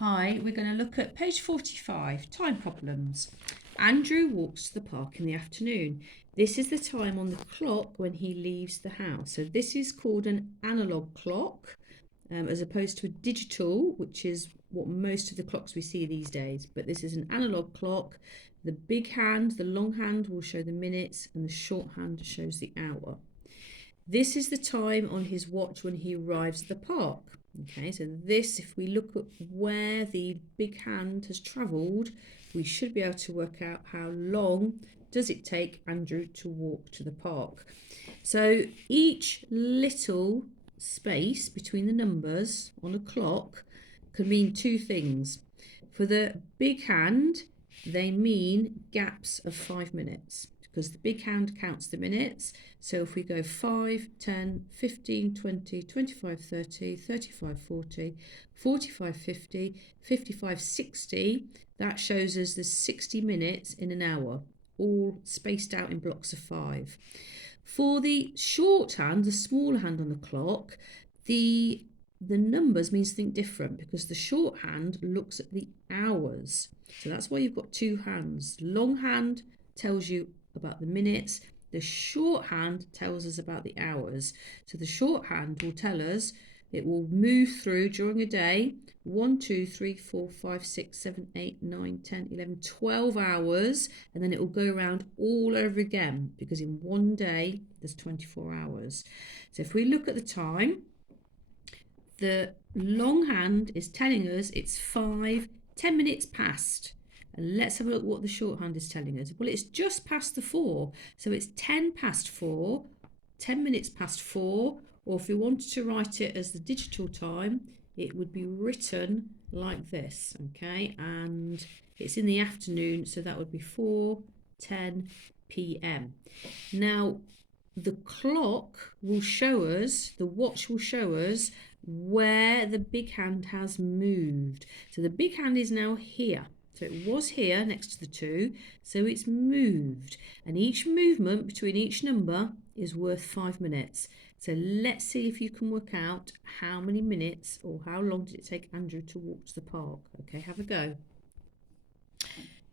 Hi, we're going to look at page 45, time problems. Andrew walks to the park in the afternoon. This is the time on the clock when he leaves the house. So this is called an analog clock, as opposed to a digital, which is what most of the clocks we see these days. But this is an analog clock. The big hand, the long hand will show the minutes, and the short hand shows the hour. This is the time on his watch when he arrives at the park. Okay, so this, if we look at where the big hand has travelled, we should be able to work out how long does it take Andrew to walk to the park. So each little space between the numbers on a clock can mean two things. For the big hand, they mean gaps of 5 minutes because the big hand counts the minutes. So if we go 5, 10, 15, 20, 25, 30, 35, 40, 45, 50, 55, 60, that shows us the 60 minutes in an hour, all spaced out in blocks of 5. For the short hand, the smaller hand on the clock, the numbers mean something different because the shorthand looks at the hours. So that's why you've got two hands. Long hand tells you about the minutes. The shorthand tells us about the hours. So the shorthand will tell us, it will move through during a day 1, 2, 3, 4, 5, 6, 7, 8, 9, 10, 11, 12 hours, and then it will go around all over again because in one day there's 24 hours. So if we look at the time, the long hand is telling us it's 10 minutes past. And let's have a look what the shorthand is telling us. Well, it's just past the 4. So it's 10 past 4, 10 minutes past 4. Or if we wanted to write it as the digital time, it would be written like this, okay? And it's in the afternoon, so that would be 4:10 p.m. Now, the clock will show us, the watch will show us where the big hand has moved. So the big hand is now here. So it was here next to the 2, so it's moved. And each movement between each number is worth 5 minutes. So let's see if you can work out how many minutes or how long did it take Andrew to walk to the park. Okay, have a go.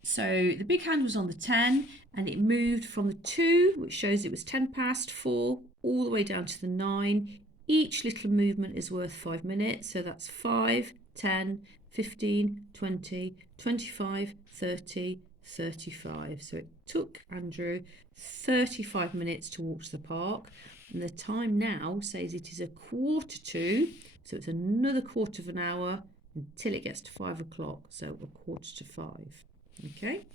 So the big hand was on the 10 and it moved from the 2, which shows it was 10 past 4, all the way down to the 9. Each little movement is worth 5 minutes. So that's 5, 10, 15, 20, 25, 30, 35. So it took Andrew 35 minutes to walk to the park. And the time now says it is 1:45. So it's another quarter of an hour until it gets to 5 o'clock. So 1:45. Okay.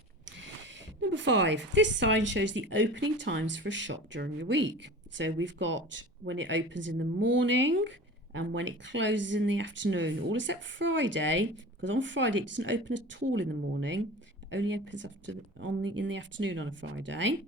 Number 5, this sign shows the opening times for a shop during the week. So we've got when it opens in the morning and when it closes in the afternoon, all except Friday, because on Friday it doesn't open at all in the morning. It only opens in the afternoon on a Friday.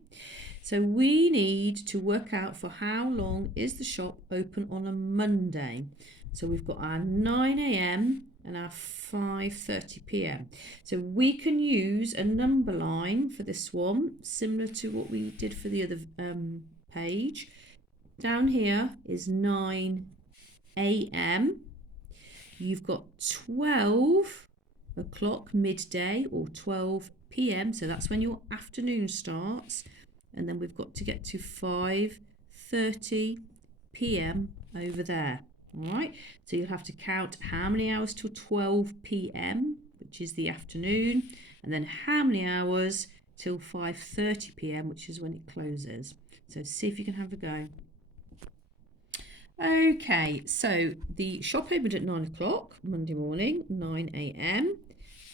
So we need to work out for how long is the shop open on a Monday. So we've got our 9 a.m. and our 5:30 p.m. So we can use a number line for this one, similar to what we did for the other page. Down here is 9 a.m. You've got 12 o'clock midday or 12 p.m. So that's when your afternoon starts. And then we've got to get to 5:30 p.m. over there. All right, so you'll have to count how many hours till 12 p.m., which is the afternoon, and then how many hours till 5:30 p.m., which is when it closes. So see if you can have a go. Okay, so the shop opened at 9 o'clock Monday morning, 9 a.m.,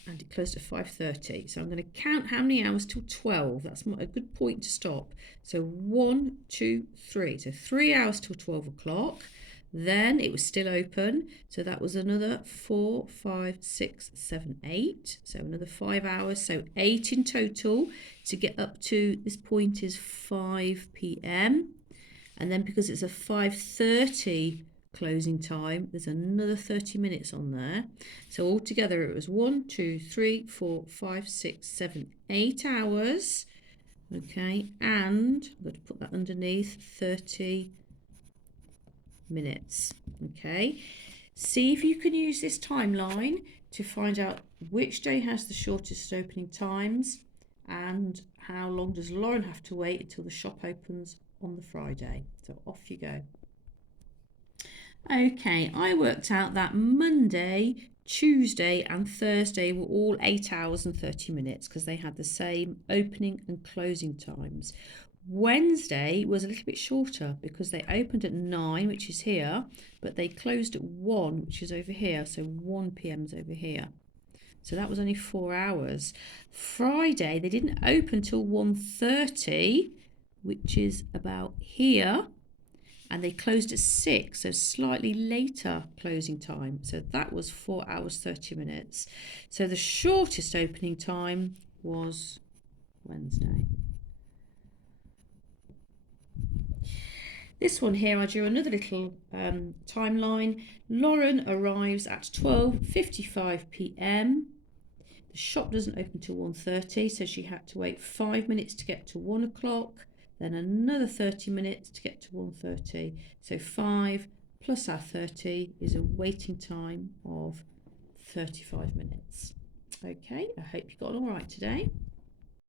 and it closed at 5:30. So I'm going to count how many hours till 12. That's a good point to stop. So 1, 2, 3. So 3 hours till 12 o'clock. Then it was still open, so that was another 4, 5, 6, 7, 8. So another 5 hours, so 8 in total. To get up to this point is 5 p.m. And then because it's a 5:30 closing time, there's another 30 minutes on there. So altogether it was 1, 2, 3, 4, 5, 6, 7, 8 hours. Okay, and I'm going to put that underneath 30 minutes. Okay, See if you can use this timeline to find out which day has the shortest opening times and how long does Lauren have to wait until the shop opens on the Friday. So off you go. Okay, I worked out that Monday, Tuesday and Thursday were all 8 hours and 30 minutes because they had the same opening and closing times. Wednesday was a little bit shorter because they opened at 9, which is here, but they closed at 1, which is over here. So 1 p.m. is over here. So that was only 4 hours. Friday, they didn't open till 1:30, which is about here. And they closed at 6, so slightly later closing time. So that was 4 hours 30 minutes. So the shortest opening time was Wednesday. This one here, I drew another little timeline. Lauren arrives at 12:55 p.m. The shop doesn't open till 1:30, so she had to wait 5 minutes to get to 1 o'clock. Then another 30 minutes to get to 1:30. So 5 plus our 30 is a waiting time of 35 minutes. Okay, I hope you got on all right today.